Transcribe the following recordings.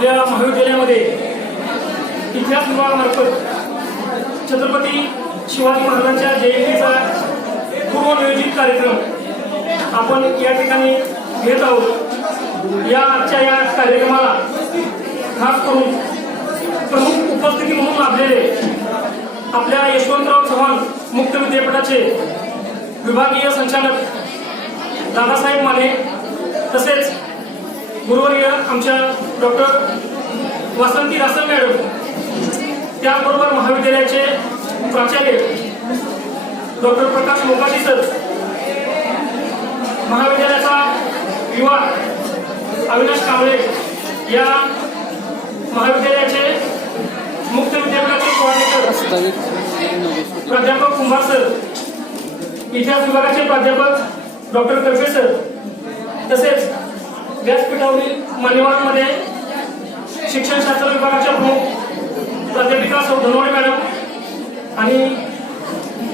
आपल्या महाविद्यालयामध्ये इतिहास विभागामार्फत छत्रपती शिवाजी महाराजांच्या जयंतीचा पूर्वनियोजित कार्यक्रम आपण या ठिकाणी घेत आहोत. या आजच्या या कार्यक्रमाला खास करून प्रमुख उपस्थिती म्हणून लाभलेले आपल्या यशवंतराव चव्हाण मुक्त विद्यापीठाचे विभागीय संचालक दादासाहेब माने तसेच गुरुवर्य आमच्या डॉक्टर वसंती रासम मॅडम त्याचबरोबर महाविद्यालयाचे प्राचार्य डॉक्टर प्रकाश मोकाजी सर महाविद्यालयाचा युवा अविनाश कांबळे या महाविद्यालयाचे मुक्त विद्यापीठाचे कोऑर्डिनेटर प्राध्यापक कुंभार सर इतिहास विभागाचे प्राध्यापक डॉक्टर कर्फे सर तसेच व्यासपीठावरील मान्यवरांमध्ये शिक्षणशास्त्र विभागाच्या प्रमुख प्राध्यापिका सौ धनवडे मॅडम. आणि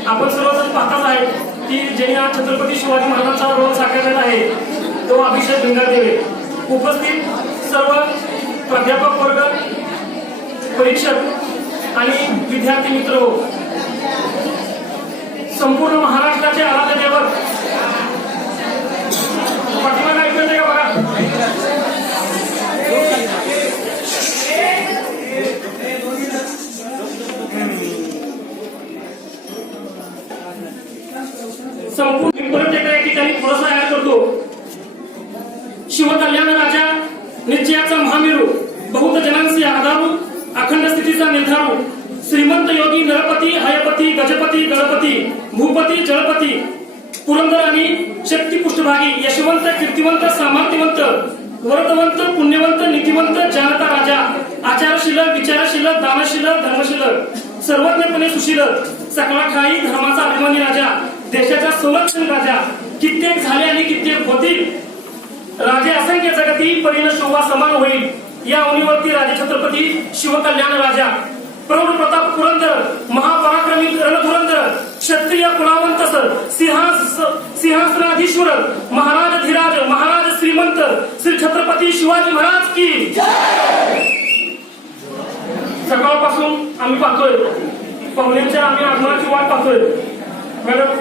आपण सर्वजण पाहताच आहे की ज्यांनी आज छत्रपती शिवाजी महाराजांचा रोल साकारलेला आहे तो अभिषेक भिंगारदेवे उपस्थित सर्व प्राध्यापक वर्ग परीक्षक आणि विद्यार्थी मित्र हो. संपूर्ण महाराष्ट्राचे आराध्य देवर श्रीमंत योगी नरपती हयपती गजपती गणपती भूपती जळपती पुरंदर आणि शक्ती पृष्ठभागी यशवंत कीर्तिवंत सामर्थ्यवंत वरदवंत पुण्यवंत नीतिवंत जनता राजा आचारशील विचारशील दानशील धर्मशील सर्वज्ञपणे सुशील सकाळखाई ठाई धर्माचा अभिमानी राजा देशाचा संरक्षण राजा कित्येक झाले आणि कित्येक होतील. राजे असंख्य जगती परिण शोभा समान होईल. या उनीवरती राजे छत्रपती शिवकल्याण राजा. प्रौढ प्रताप पुरंदर महापराक्रमी रणधुरंदर क्षत्रिय कुणावंत सर सिंहास सिंहासनाधीश्वर महाराज धीराज महाराज श्रीमंत श्री छत्रपती शिवाजी महाराज की सकाळपासून आम्ही पाहतोय पाहुण्यांच्या आम्ही आगमनाची वाट पाहतोय. मॅडम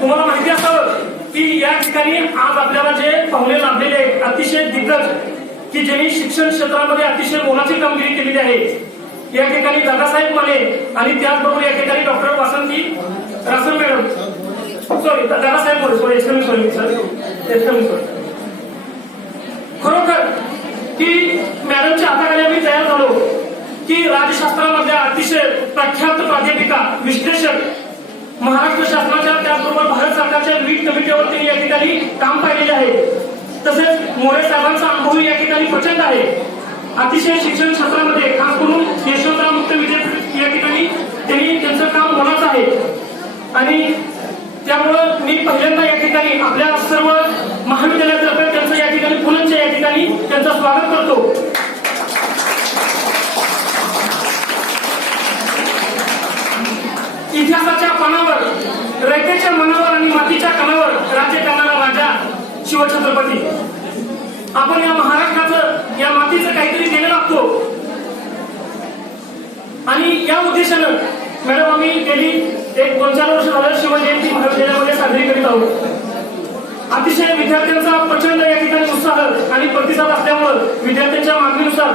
तुम्हाला माहिती असावं की या ठिकाणी आज आपल्याला जे पाहुणे लाभलेले आहेत, अतिशय दिग्गज की ज्यांनी शिक्षण क्षेत्रामध्ये अतिशय मोलाची कामगिरी केलेली आहे. या ठिकाणी दादासाहेब माने आणि त्याचबरोबर या ठिकाणी doctor Vasanti Rasam madam. Sorry Dadasaheb More sorry excuse me sorry sir excuse me sorry खरोखर की मॅडमच्या हाताखाली आम्ही तयार झालो की राज्यशास्त्रामधल्या अतिशय प्रख्यात प्राध्यापिका विश्लेषक महाराष्ट्र शासनाच्या त्याचबरोबर भारत सरकारच्या विविध कमिटीवरती या ठिकाणी काम पाहिलेले आहे. तसेच मोरे साहेबांचा अनुभव या ठिकाणी प्रचंड आहे. अतिशय शिक्षण क्षेत्रामध्ये खास करून यशवंतराव मुक्त विद्यापीठ या ठिकाणी त्यांनी त्यांचं काम होणारच आहे. आणि त्यामुळं मी पहिल्यांदा या ठिकाणी आपल्या सर्व महाविद्यालयातर्फे त्यांचं या ठिकाणी पुनश्च या ठिकाणी त्यांचं स्वागत करतो. इतिहासाच्या पानावर रयतेच्या मनावर आणि मातीच्या कणावर राज्य करणारा राजा शिवछत्रपती. आपण या महाराष्ट्राचं या मातीचं काहीतरी देणं लागतो. आणि या उद्देशानं मॅडम आम्ही गेली एक दोन चार वर्ष झालं शिवजयंती महाविद्यालयामध्ये साजरी करीत आहोत. अतिशय विद्यार्थ्यांचा प्रचंड या ठिकाणी उत्साह आणि प्रतिसाद असल्यामुळं विद्यार्थ्यांच्या मागणीनुसार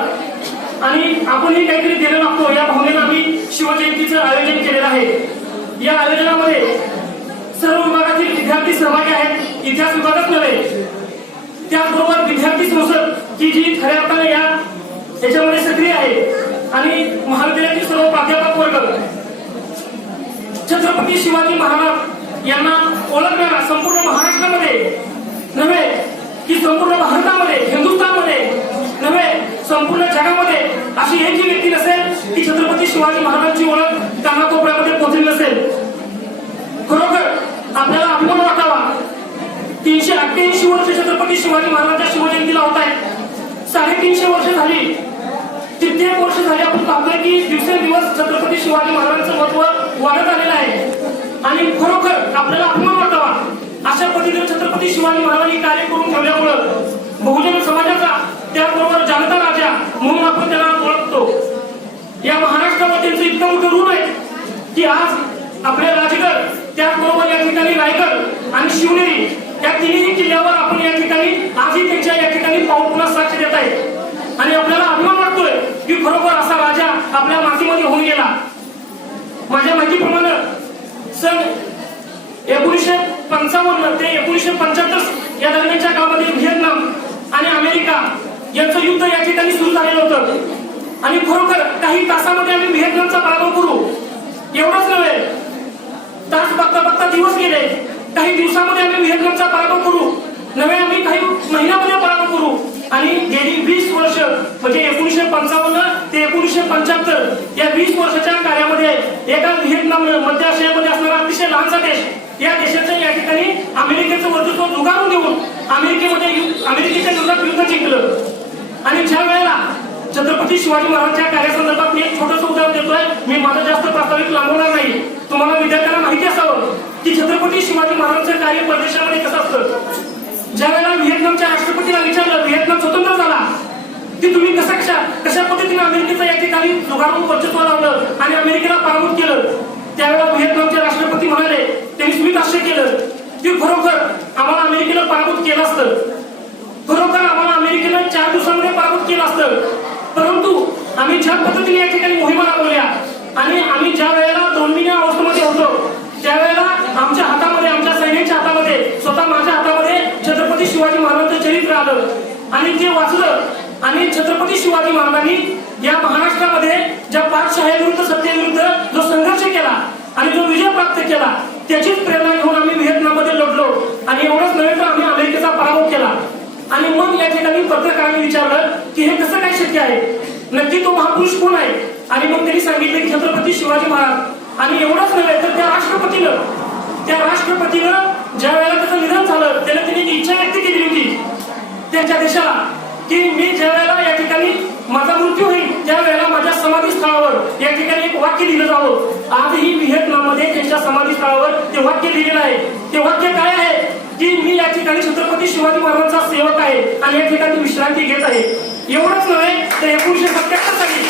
आणि आपणही काहीतरी देणं लागतो. या भावनेनं आम्ही शिवजयंतीचं आयोजन केलेलं आहे. या आयोजनामध्ये सर्व विभागातील विद्यार्थी सहभागी आहेत. इतिहास विभागात नव्हे. त्याचबरोबर विद्यार्थी संसद की जी खऱ्या अर्थाने या याच्यामध्ये सक्रिय आहे. आणि महाविद्यालयातील सर्व प्राध्यापक वर्ग छत्रपती शिवाजी महाराज यांना ओळखणारा संपूर्ण महाराष्ट्रामध्ये नव्हे की संपूर्ण भारतामध्ये हिंदुस्थानमध्ये नव्हे संपूर्ण जगामध्ये अशी एकही व्यक्ती नसेल की छत्रपती शिवाजी महाराजांची ओळख कानाकोपऱ्यामध्ये पोहोचली नसेल खरोखर आपल्याला अभिमान वाटावा तीनशे अठ्ठ्याऐंशी वर्ष छत्रपती शिवाजी महाराजांच्या शिवजयंतीला होत आहेत साडेतीनशे वर्ष झाली. कित्येक वर्ष झाली आपण पाहतोय की दिवसेंदिवस छत्रपती शिवाजी महाराजांचं महत्त्व वाढत आलेलं आहे. आणि खरोखर आपल्याला अभिमान वाटावा अशा पद्धतीने छत्रपती शिवाजी महाराजांनी कार्य करून ठेवल्यामुळं बहुजन समाजाचा त्याचबरोबर म्हणून आपण त्याला ओळखतो. या महाराष्ट्रावर त्यांचं इतकं मोठं ऋण आहे की आज आपल्याला राजगड त्याचबरोबर या ठिकाणी रायगड आणि शिवनेरी या तिन्ही किल्ल्यावर आपण या ठिकाणी आजही त्यांच्या या ठिकाणी पाऊल पुन्हा साक्ष देत आहे आणि आपल्याला अभिमान वाटतोय की खरोखर असा राजा आपल्या मातीमध्ये होऊन गेला. माझ्या माहितीप्रमाणे सन एकोणीसशे पंचावन्न ते एकोणीसशे पंच्याहत्तर या दरम्यानच्या काळामध्ये व्हिएतनाम आणि अमेरिका यांचं युद्ध या ठिकाणी सुरू झालेलं होतं. आणि खरोखर काही तासामध्ये आम्ही व्हिएतनामचा पराभव करू. एवढंच नव्हे. तास बघता बघता दिवस गेले. काही दिवसामध्ये आम्ही व्हिएतनामचा पराभव करू. नव्हे आम्ही काही महिन्यामध्ये पराभव करू. आणि गेली वीस वर्ष म्हणजे एकोणीसशे पंचावन्न ते एकोणीसशे पंच्याहत्तर या वीस वर्षाच्या कार्यामध्ये एका व्हिएतनाम मध्य आशियामध्ये असणारा अतिशय लहानसा देश या देशाचं या ठिकाणी अमेरिकेचं वर्चस्व झुगारून देऊन अमेरिकेमध्ये अमेरिकेच्या युद्धात युद्ध जिंकलं. आणि ज्या वेळेला छत्रपती शिवाजी महाराजांच्या कार्यासंदर्भात मी एक छोटस उदाहरण देतोय. मी माझं जास्त प्रास्ताविक लांबवणार नाही. तुम्हाला विद्यार्थ्यांना माहिती असावं. की छत्रपती शिवाजी महाराजांचं कार्य परदेशामध्ये कसं असतं? ज्या वेळेला व्हिएतनामच्या राष्ट्रपतीला विचारलं व्हिएतनाम स्वतंत्र झाला? की तुम्ही कसा कशा कशा पद्धतीने अमेरिकेचा या ठिकाणी जुगारून वर्चस्व लावलं आणि अमेरिकेला पराभूत केलं? त्यावेळेला व्हिएतनामचे राष्ट्रपती म्हणाले त्यांनी स्मित हास्य केलं की खरोखर आम्हाला अमेरिकेला पराभूत केलं असतं. खरोखर आम्हाला अमेरिकेनं चार दिवसांमध्ये पराभूत केलं असतं. परंतु आम्ही ज्या पद्धतीने या ठिकाणी मोहिमा राबवल्या आणि आम्ही ज्या वेळेला दोन महिन्या अवस्थेमध्ये होतो त्यावेळेला आमच्या हातामध्ये आमच्या सैन्याच्या हातामध्ये स्वतः माझ्या हातामध्ये छत्रपती शिवाजी महाराजांचं चरित्र आलं आणि ते वाचलं आणि छत्रपती शिवाजी महाराजांनी या महाराष्ट्रामध्ये ज्या पाचशाहेविरुद्ध सत्तेविरुद्ध जो संघर्ष केला आणि जो विजय प्राप्त केला त्याचीच प्रेरणा घेऊन आम्ही व्हिएतनाममध्ये लढलो. आणि एवढंच नव्हे तर आम्ही अमेरिकेचा पराभव केला. आणि मग या ठिकाणी पत्रकारांनी विचारलं की हे कसं काय शक्य आहे? नक्की तो महापुरुष कोण आहे? आणि मग त्यांनी सांगितले की छत्रपती शिवाजी महाराज. आणि एवढंच नव्हे तर त्या राष्ट्रपतीनं त्या राष्ट्रपतीनं ज्या वेळेला त्याचं निधन झालं त्याला त्यांनी एक इच्छा व्यक्त केली होती त्यांच्या देशाला की मी ज्या वेळेला या ठिकाणी माझा मृत्यू होईल त्या वेळेला माझ्या समाधी स्थळावर या ठिकाणी एक वाक्य लिहिलं जावं. आजही व्हिएतनाममध्ये त्यांच्या समाधी स्थळावर ते वाक्य लिहिलेलं आहे. ते वाक्य काय आहे? की मी या ठिकाणी छत्रपती शिवाजी महाराजांचा सेवक आहे आणि या ठिकाणी विश्रांती घेत आहे. एवढंच नव्हे तर एकोणीसशे सत्याहत्तर साली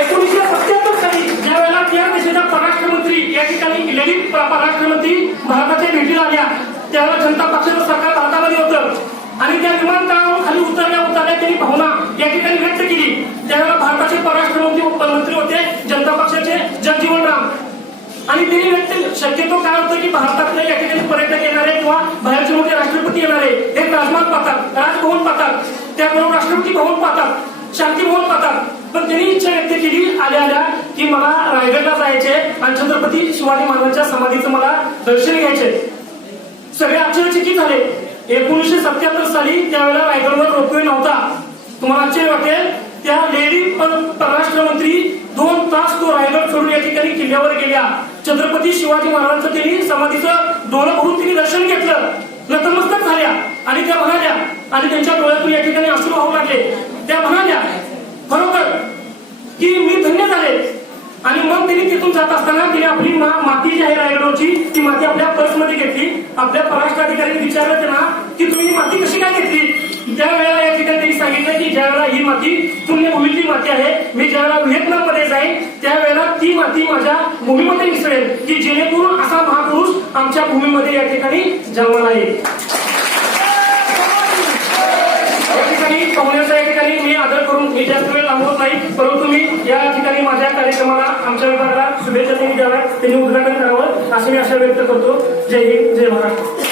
एकोणीसशे सत्याहत्तर साली ज्या वेळेला त्या देशाच्या परराष्ट्रमंत्री या ठिकाणी ललित परराष्ट्रमंत्री भारताच्या भेटीला आल्या त्यावेळेला जनता पक्षाचं सरकार भारतामध्ये होतं. आणि त्या विमानतळावर खाली उतरल्या उतरल्या त्यांनी भावना या ठिकाणी व्यक्त केली. त्यावेळेला भारताचे परराष्ट्र मंत्री होते जनता पक्षाचे जगजीवन राम. आणि त्यांनी व्यक्त शक्यतो काय होतं की भारतातले या ठिकाणी पर्यटक येणारे किंवा बाहेरचे मोठे राष्ट्रपती येणारे हे राजमान पाहतात राजभवन पाहतात त्याबरोबर राष्ट्रपती भवन पाहतात शांती भवन पाहतात. पण त्यांनी इच्छा व्यक्त केली आल्या आल्या की मला रायगडला जायचे आणि छत्रपती शिवाजी महाराजांच्या समाधीचं मला दर्शन घ्यायचे सगळे आश्चर्यचकित झाले? एकोणीसशे सत्याहत्तर साली त्यावेळेला रायगडवर रोपवे नव्हता. तुम्हाला आश्चर्य वाटेल त्या लेडी परराष्ट्र मंत्री दोन तास तो रायगड सोडून या ठिकाणी किल्ल्यावर गेल्या. छत्रपती शिवाजी महाराजांचं त्यांनी समाधीचं डोळं भरून त्यांनी दर्शन घेतलं. नतमस्तक झाल्या. आणि त्या म्हणाल्या आणि त्यांच्या डोळ्यातून या ठिकाणी अश्रू वाहू लागले. त्या म्हणाल्या खरोखर की मी धन्य झाले. आणि मग त्यांनी तिथून जात असतात तिने आपली मा- माती जी आहे रायगडवरची ती माती आपल्या पर्समध्ये घेतली आपल्या परराष्ट्र अधिकाऱ्यांनी विचारलं त्यांना की तुम्ही ही माती कशी काय घेतली? त्यावेळेला या ठिकाणी सांगितलं की ज्यावेळेला ही माती पुण्यभूमीची माती आहे मी ज्यावेळेला व्हिएतनाममध्ये जाईन त्यावेळेला ती माती माझ्या भूमीमध्ये मिसळेल की जेणेकरून असा महापुरुष आमच्या भूमीमध्ये या ठिकाणी जन्माला येईल या ठिकाणी पाहुण्याचा या ठिकाणी मी आदर करून मी जास्त वेळ लांबवत नाही परंतु मी या ठिकाणी माझ्या कार्यक्रमाला आमच्या विभागाला शुभेच्छा त्यांनी द्याव्यात त्यांनी उद्घाटन करावं अशी मी आशा व्यक्त करतो. जय हिंद जय महाराष्ट्र.